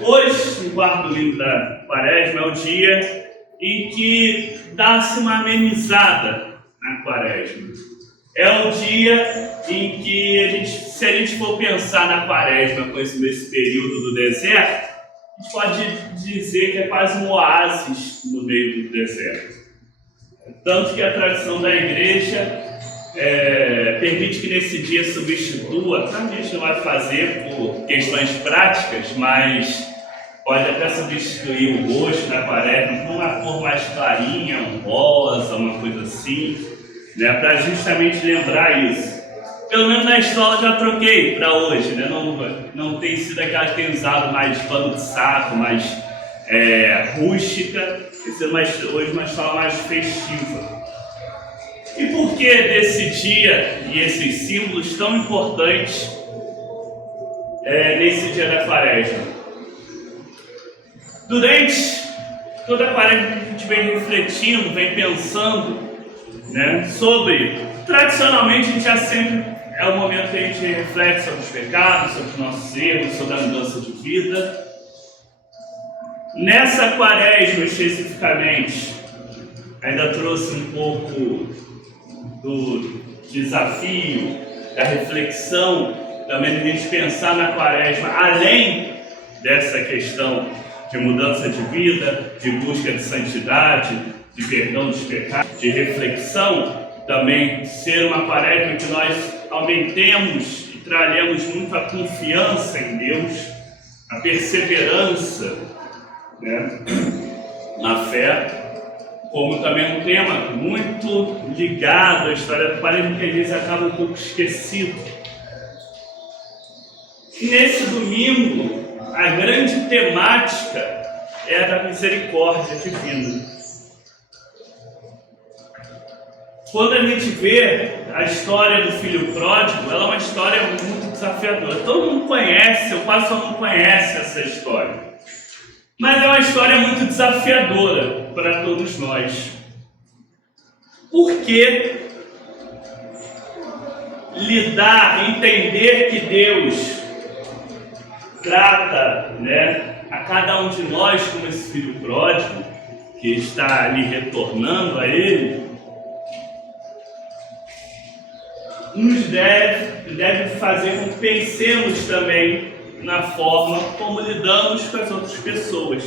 Hoje, o quarto domingo da Quaresma, é o dia em que dá-se uma amenizada na Quaresma. É o dia em que, se a gente for pensar na Quaresma com esse período do deserto, a gente pode dizer que é quase um oásis no meio do deserto. Tanto que a tradição da igreja permite que nesse dia substitua, a gente não vai fazer por questões práticas, mas pode até substituir o roxo da Quaresma por uma cor mais clarinha, um rosa, uma coisa assim, né, para justamente lembrar isso. Pelo menos na escola já troquei para hoje, né? Não tem sido aquela que tem usado mais pano de saco, mais rústica, tem sido hoje uma escola mais festiva. E por que desse dia e esses símbolos tão importantes nesse dia da Quaresma? Durante toda a Quaresma a gente vem refletindo, vem pensando, né, sobre, tradicionalmente a gente já sempre é o momento que a gente reflete sobre os pecados, sobre os nossos erros, sobre a mudança de vida. Nessa Quaresma especificamente, ainda trouxe um pouco do desafio, da reflexão, também de a gente pensar na Quaresma, além dessa questão de mudança de vida, de busca de santidade, de perdão dos pecados, de reflexão, também ser uma Quaresma que nós aumentemos e traremos muito a confiança em Deus, a perseverança, né, na fé, como também um tema muito ligado à história da Quaresma, que às vezes acaba um pouco esquecido. E nesse domingo, a grande temática é a da misericórdia divina. Quando a gente vê a história do filho pródigo, ela é uma história muito desafiadora. Todo mundo conhece, ou quase todo mundo conhece essa história. Mas é uma história muito desafiadora para todos nós. Porque entender que Deus trata, né, a cada um de nós como esse filho pródigo, que está ali retornando a Ele, nos deve fazer com que pensemos também na forma como lidamos com as outras pessoas.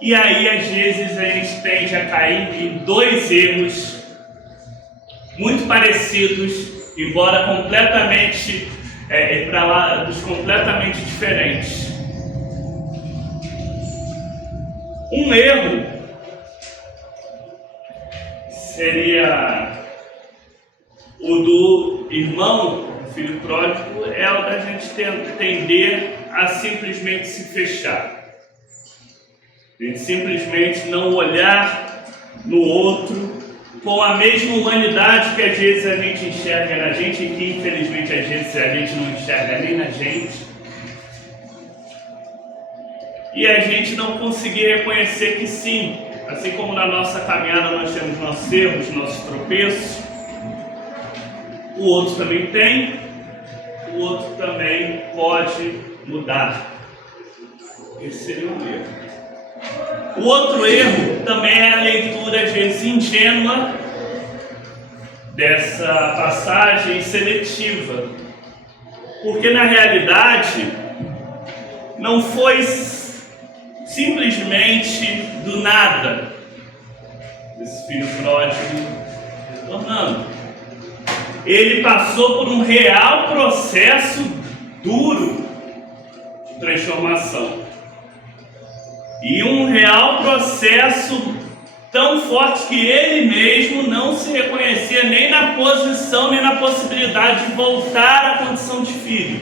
E aí, às vezes, a gente tende a cair em dois erros muito parecidos, embora completamente para lados completamente diferentes. Um erro seria o do irmão, filho pródigo, é o da gente tender a simplesmente se fechar. A gente simplesmente não olhar no outro com a mesma humanidade que às vezes a gente enxerga na gente e que infelizmente às vezes a gente não enxerga nem na gente. E a gente não conseguir reconhecer que sim, assim como na nossa caminhada nós temos nossos erros, nossos tropeços, o outro também tem, o outro também pode mudar. Esse seria um erro. O outro erro também é a leitura, às vezes, ingênua dessa passagem seletiva. Porque, na realidade, não foi simplesmente do nada esse filho pródigo retornando. Ele passou por um real processo duro de transformação. E um real processo tão forte que ele mesmo não se reconhecia nem na posição, nem na possibilidade de voltar à condição de filho.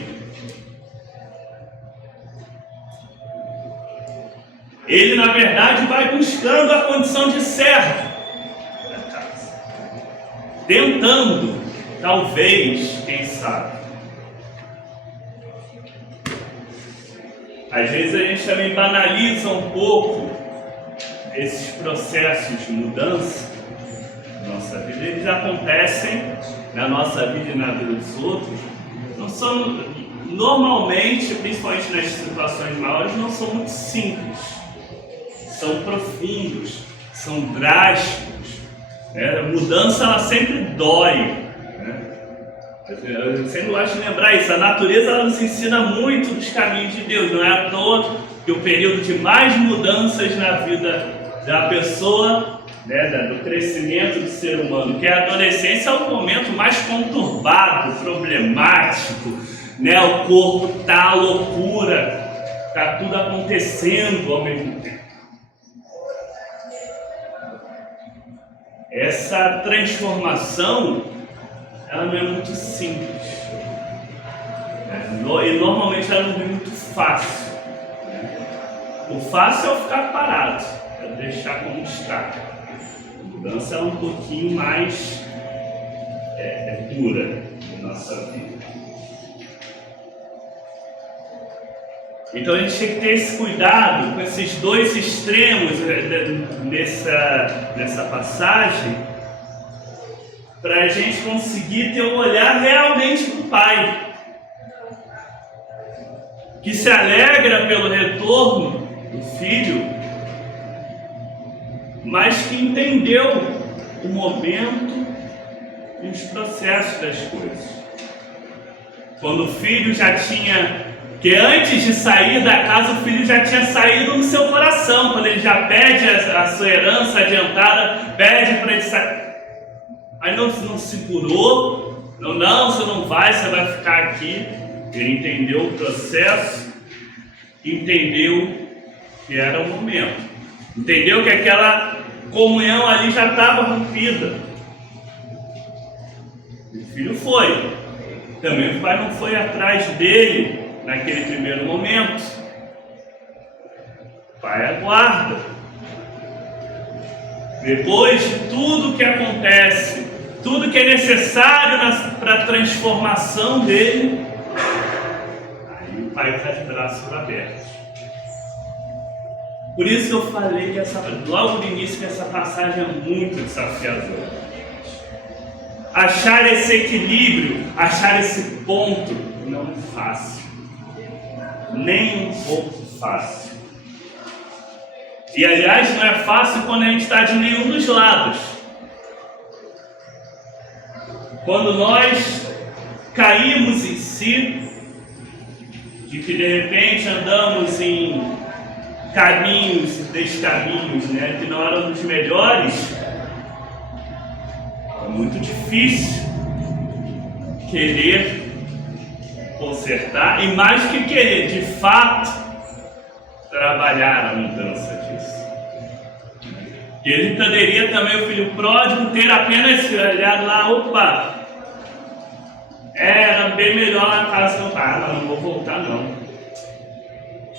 Ele, na verdade, vai buscando a condição de servo, tentando, talvez, quem sabe. Às vezes a gente também banaliza um pouco esses processos de mudança na nossa vida. Eles acontecem na nossa vida e na vida dos outros. normalmente, principalmente nas situações maiores, não são muito simples. São profundos, são drásticos. Né? A mudança, ela sempre dói. Né? Eu sempre gosto de lembrar isso. A natureza, ela nos ensina muito dos caminhos de Deus. Não é à toa que o período de mais mudanças na vida da pessoa, né, do crescimento do ser humano, que é a adolescência, é o momento mais conturbado, problemático, né? O corpo está à loucura, está tudo acontecendo ao mesmo tempo. Essa transformação, ela não é muito simples, né? E normalmente ela não é muito fácil, né? O fácil é o ficar parado, é deixar como está. A mudança é um pouquinho mais dura na nossa vida. Então a gente tem que ter esse cuidado com esses dois extremos nessa passagem, para a gente conseguir ter um olhar realmente do Pai, que se alegra pelo retorno do Filho, mas que entendeu o momento e os processos das coisas. Quando o filho já tinha, que antes de sair da casa, o filho já tinha saído no seu coração, quando ele já pede a sua herança adiantada, pede para ele sair. Aí não segurou, não, você não vai, você vai ficar aqui. Ele entendeu o processo, entendeu que era o momento, entendeu que aquela comunhão ali já estava rompida. O filho foi, também o pai não foi atrás dele naquele primeiro momento. O pai aguarda. Depois de tudo que acontece, tudo que é necessário para a transformação dele, aí o pai está de braços abertos. Por isso que eu falei logo no início que essa passagem é muito desafiadora. Achar esse equilíbrio, achar esse ponto, não é fácil. Nem um pouco fácil. E aliás, não é fácil quando a gente está de nenhum dos lados. Quando nós caímos em si, de que de repente andamos em caminhos e descaminhos, né, que não eram os melhores, é muito difícil querer consertar, e mais que querer, de fato, trabalhar a mudança disso. E ele poderia também, o filho pródigo, ter apenas olhado lá, opa, era bem melhor na casa do pai, mas não vou voltar não.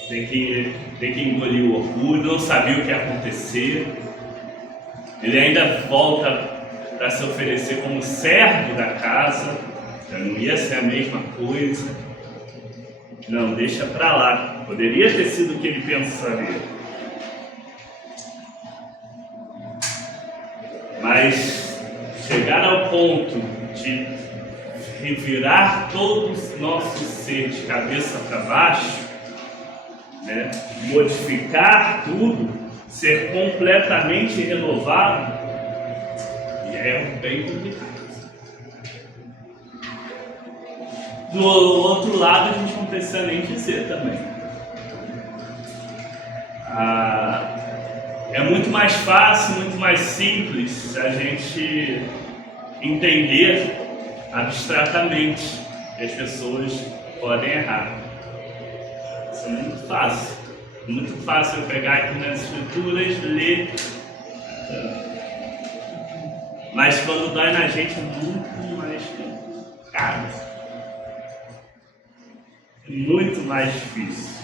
Tem que engolir o orgulho, não sabia o que ia acontecer. Ele ainda volta para se oferecer como servo da casa, já não ia ser a mesma coisa. Não, deixa para lá. Poderia ter sido o que ele pensaria. Mas chegar ao ponto de revirar todo o nosso ser de cabeça para baixo, né? Modificar tudo, ser completamente renovado, e é bem complicado. Do outro lado, a gente não precisa nem dizer também. É muito mais fácil, muito mais simples a gente entender abstratamente que as pessoas podem errar. Isso é muito fácil. Muito fácil eu pegar aqui nas escrituras, ler. Mas quando dói na gente é muito mais caro. É muito mais difícil.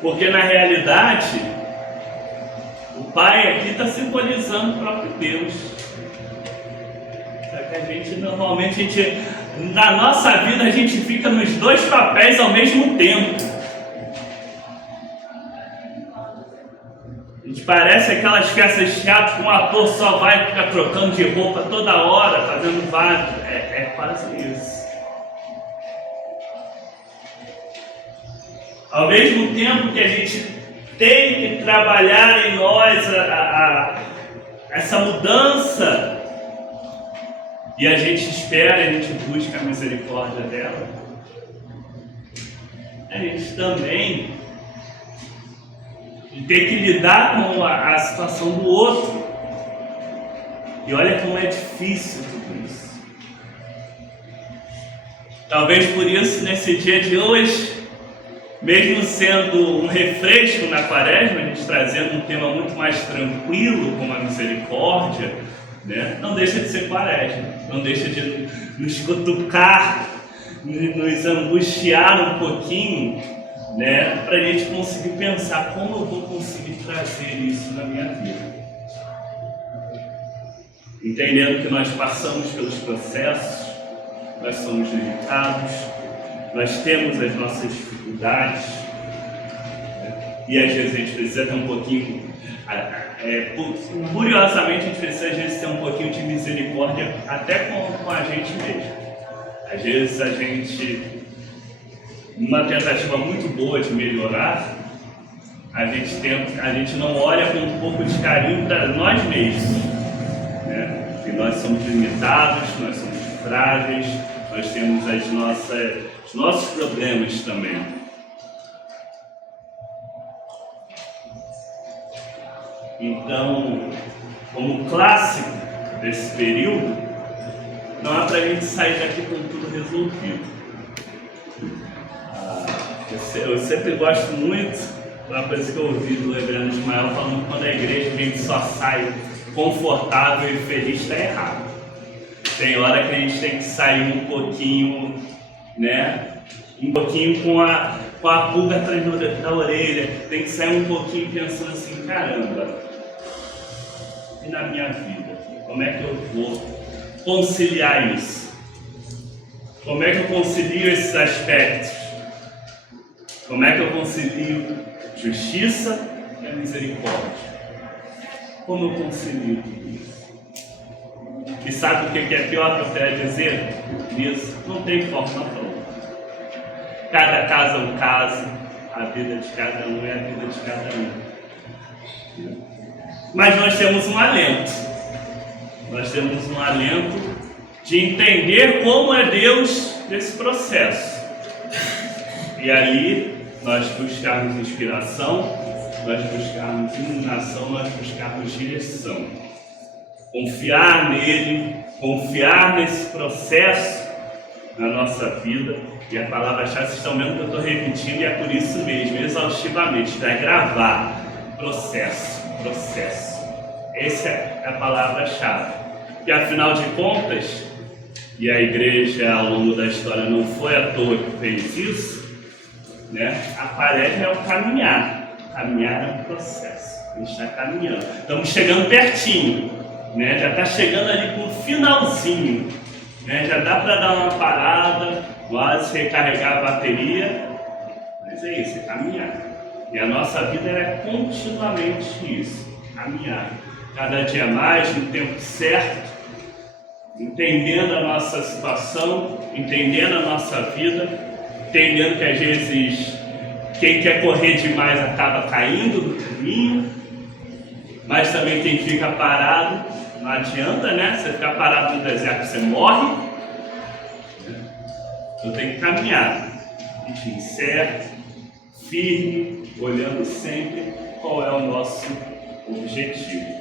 Porque na realidade, o Pai aqui está simbolizando o próprio Deus. Só que a gente normalmente, na nossa vida, a gente fica nos dois papéis ao mesmo tempo. A gente parece aquelas peças de teatro que um ator só vai ficar trocando de roupa toda hora, fazendo vários. É quase isso. Ao mesmo tempo que a gente tem que trabalhar em nós essa mudança, e a gente espera, a gente busca a misericórdia dela, a gente também tem que lidar com a situação do outro. E olha como é difícil tudo isso. Talvez por isso, nesse dia de hoje, mesmo sendo um refresco na quaresma, a gente trazendo um tema muito mais tranquilo, como a misericórdia, né? Não deixa de ser quaresma, não deixa de nos cutucar, nos angustiar um pouquinho, né? Para a gente conseguir pensar como eu vou conseguir trazer isso na minha vida. Entendendo que nós passamos pelos processos, nós somos limitados, nós temos as nossas dificuldades, né? E às vezes a gente precisa ter um pouquinho, curiosamente a gente precisa às vezes ter um pouquinho de misericórdia até com a gente mesmo. Às vezes a gente, numa tentativa muito boa de melhorar, a gente não olha com um pouco de carinho para nós mesmos, né? E nós somos limitados, nós somos frágeis, nós temos os nossos problemas também. Então, como clássico desse período, não é para a gente sair daqui com tudo resolvido. Eu sempre gosto muito da coisa que eu ouvi do Reverendo Ismael falando que quando a igreja a gente só sai confortável e feliz, está errado. Tem hora que a gente tem que sair um pouquinho, né? Um pouquinho com a pulga atrás da orelha, tem que sair um pouquinho pensando assim, caramba, e na minha vida? Como é que eu vou conciliar isso? Como é que eu concilio esses aspectos? Como é que eu concilio justiça e a misericórdia? Como eu concilio isso? E sabe o que é pior que eu quero dizer? Isso não tem forma pronta. Cada caso é um caso, a vida de cada um é a vida de cada um. Mas nós temos um alento. Nós temos um alento de entender como é Deus nesse processo. E ali nós buscarmos inspiração, nós buscarmos iluminação, nós buscarmos direção. Confiar nele, confiar nesse processo na nossa vida. E a palavra-chave, vocês estão vendo que eu estou repetindo, e é por isso mesmo, exaustivamente, para gravar. Processo. Essa é a palavra-chave. E afinal de contas, e a igreja ao longo da história não foi à toa que fez isso, né? A quaresma é o caminhar. Caminhar é um processo. A gente está caminhando. Estamos chegando pertinho, né? Já está chegando ali com o finalzinho, né? Já dá para dar uma parada, quase recarregar a bateria. Mas é isso, é caminhar. E a nossa vida é continuamente isso, caminhar. Cada dia mais, no tempo certo, entendendo a nossa situação, entendendo a nossa vida, entendendo que às vezes quem quer correr demais acaba caindo do caminho, mas também quem fica parado, não adianta, né? Você ficar parado no deserto, você morre. Então tem que caminhar, ritmo certo, firme, olhando sempre qual é o nosso objetivo.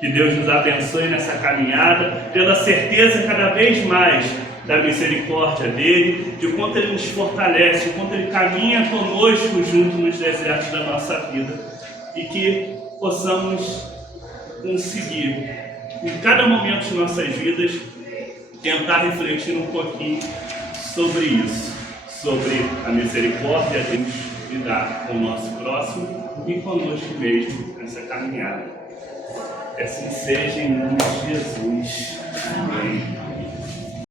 Que Deus nos abençoe nessa caminhada, tendo a certeza cada vez mais da misericórdia dele, de quanto ele nos fortalece, de quanto ele caminha conosco junto nos desertos da nossa vida, e que possamos conseguir, em cada momento de nossas vidas, tentar refletir um pouquinho sobre isso, sobre a misericórdia de Deus lidar com o nosso próximo e conosco mesmo nessa caminhada. Que assim seja em nome de Jesus. Amém.